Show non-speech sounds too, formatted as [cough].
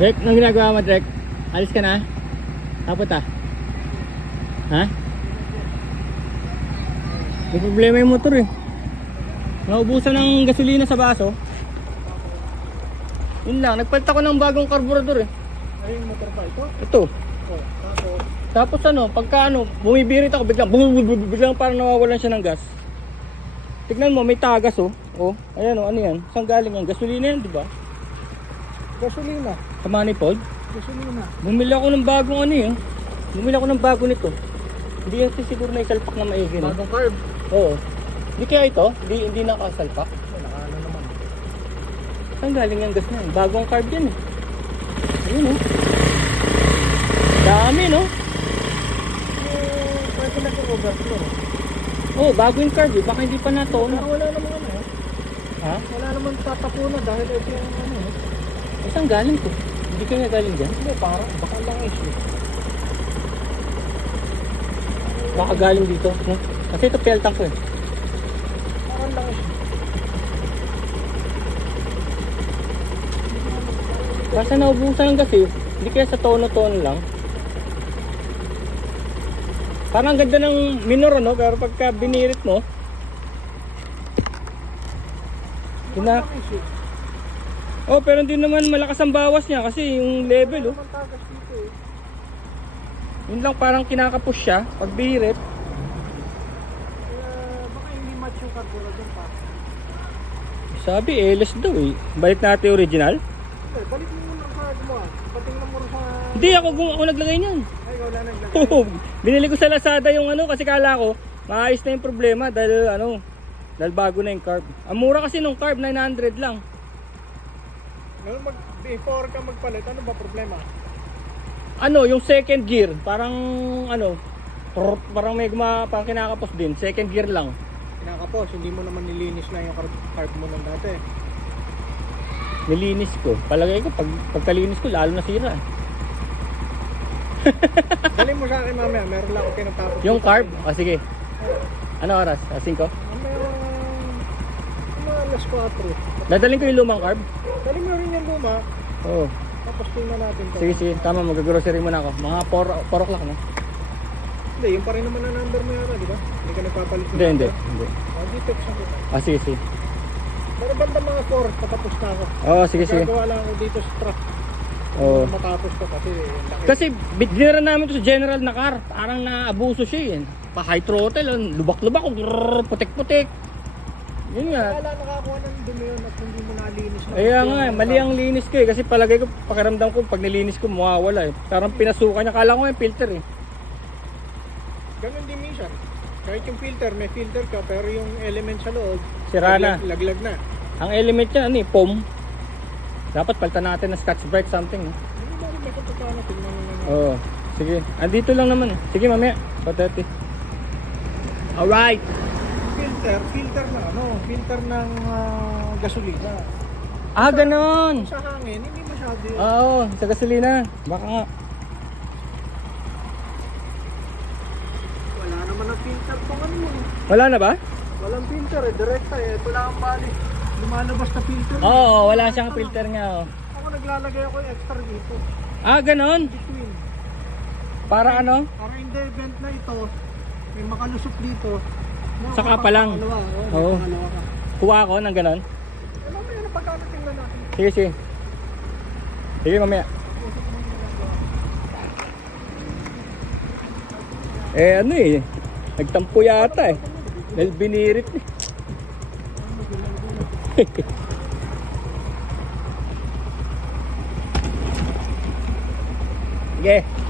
Drek, anong ginagawa mo, Drek? Alis ka na? Kapot ah? Ha? May problema yung motor eh. Naubusan ng gasolina sa baso. Yun lang, nagpalit ako ng bagong karburador eh. Ay, yung motor ba ito? Ito. Oh, tapos, Tapos ano, pagka ano, bumibirit ako biglang, biglang parang nawawalan siya ng gas. Tignan mo, may tagas oh. Oh, ayan oh, ano yan? Saan galing yan? Gasolina yan, di ba? gasolina. Sa manifold. Gasolina. Bumili ako ng bagong ano eh. Bumili ako ng bago nito. Hindi yan siguro na isalpak na maigi. No? Bagong carb. Oo. Hindi kaya ito? Hindi, hindi nakasalpak? Wala ka ano naman. Saan galing yung gas na yan? Bagong carb yan eh. Ayun oh. Dami no? Eh, pwede na ito overflow. Oh, bago yung carb eh. Baka hindi pa na to. Wala, wala naman ano eh. Ha? Wala naman tatapunan dahil ito yung ano. Eh, saan galing to? Hindi kaya galing dyan? Hindi, parang baka lang issue. Baka galing dito. No? Kasi ito fuel tank ko eh. Parang lang issue. Basta naubusan ng gas eh. Hindi kaya sa tono-tono lang. Parang ang ganda ng minor ano, pero pagka binirit mo, lang issue. Oh pero hindi naman malakas ang bawas niya kasi yung level oh. Eh. Yun lang parang kinakapush siya pag birit. Eh, baka hindi match yung carburetor pa. Sabi LS daw eh. Balik natin original. Hindi, balik mo muna sa gumawa. Patingnan mo sa... Hindi ako ako naglagay niyan. Ay, wala naglagay. Oo. Binili ko sa Lazada yung ano kasi kala ko maayos na yung problema dahil ano dahil bago na yung carb. Ang mura kasi nung carb 900 lang. Ngayon mag, before ka magpalit, ano ba problema? Ano, yung second gear, parang ano, trrrt, parang may guma, parang kinakapos din. Second gear lang. Kinakapos, hindi mo naman nilinis na yung carb, carb mo nung dati. Nilinis ko. Palagay ko pag pagkalinis ko lalo nasira. [laughs] Dali mo sa akin mamaya, meron lang ako tinatapos. Yung dito. carb, ah sige. Ano oras? Ah, 5? Ah, ano, alas 4. Dadalhin ko yung lumang carb. Dali mo rin yung luma, Oo. tapos tingnan natin to. Sige, sige. Tama, mag-grocery muna ako. Mga 4, 4 o'clock na. Hindi, yung pa rin naman ang number mo yara, di ba? Hindi ka nagpapalit ng Hindi, hindi. number. hindi. Oh, di text ako. Ah, sige, sige. Pero banda mga 4, patapos na ako. Oo, sige, sige. Gagawa lang ako dito sa truck. Oo. Matapos ko kasi laki. Kasi bit- dinara namin to sa general na car. Parang naabuso siya eh. Pa high throttle, oh, lubak-lubak, grrr, putik-putik. Yun nga. Wala nakakuha ng dumi yun at hindi mo nalinis na. Kaya nga, eh, mali ang linis ko eh. Kasi palagay ko, pakiramdam ko, pag nilinis ko, mawawala eh. Parang pinasukan niya. Kala ko yung filter eh. Ganun din minsan. Kahit yung filter, may filter ka, pero yung element sa loob, Sira na. laglag, laglag na. Ang element niya, ano eh, foam. Dapat palitan natin ng scotch brite something. Eh. Hindi ba rin may katutuan na tingnan mo. Oo. Sige. Andito lang naman. eh. Sige, mamaya. Patati. Alright. Filter, filter na ano, filter ng ah, gasolina. Ah, ganon. Sa hangin, hindi masyado yun. Oo, sa gasolina. Baka nga. Wala naman ang filter pang ano. Wala na ba? Walang filter eh, direkta eh. Ito lang ang bali. Lumalabas na filter. Oo, wala siyang filter nga. Oh. Ako naglalagay ako yung extra dito. Ah, ganon. Between. Para ano? Para in the event na ito, may makalusot dito. Saka pa lang. Pangalawa, oo. Kuha ako ng ganon. Mamaya na pagkano tingnan natin. Sige, sige. Sige, mamaya. Eh, ano eh. Nagtampo yata eh. Dahil binirit eh. [laughs] Sige.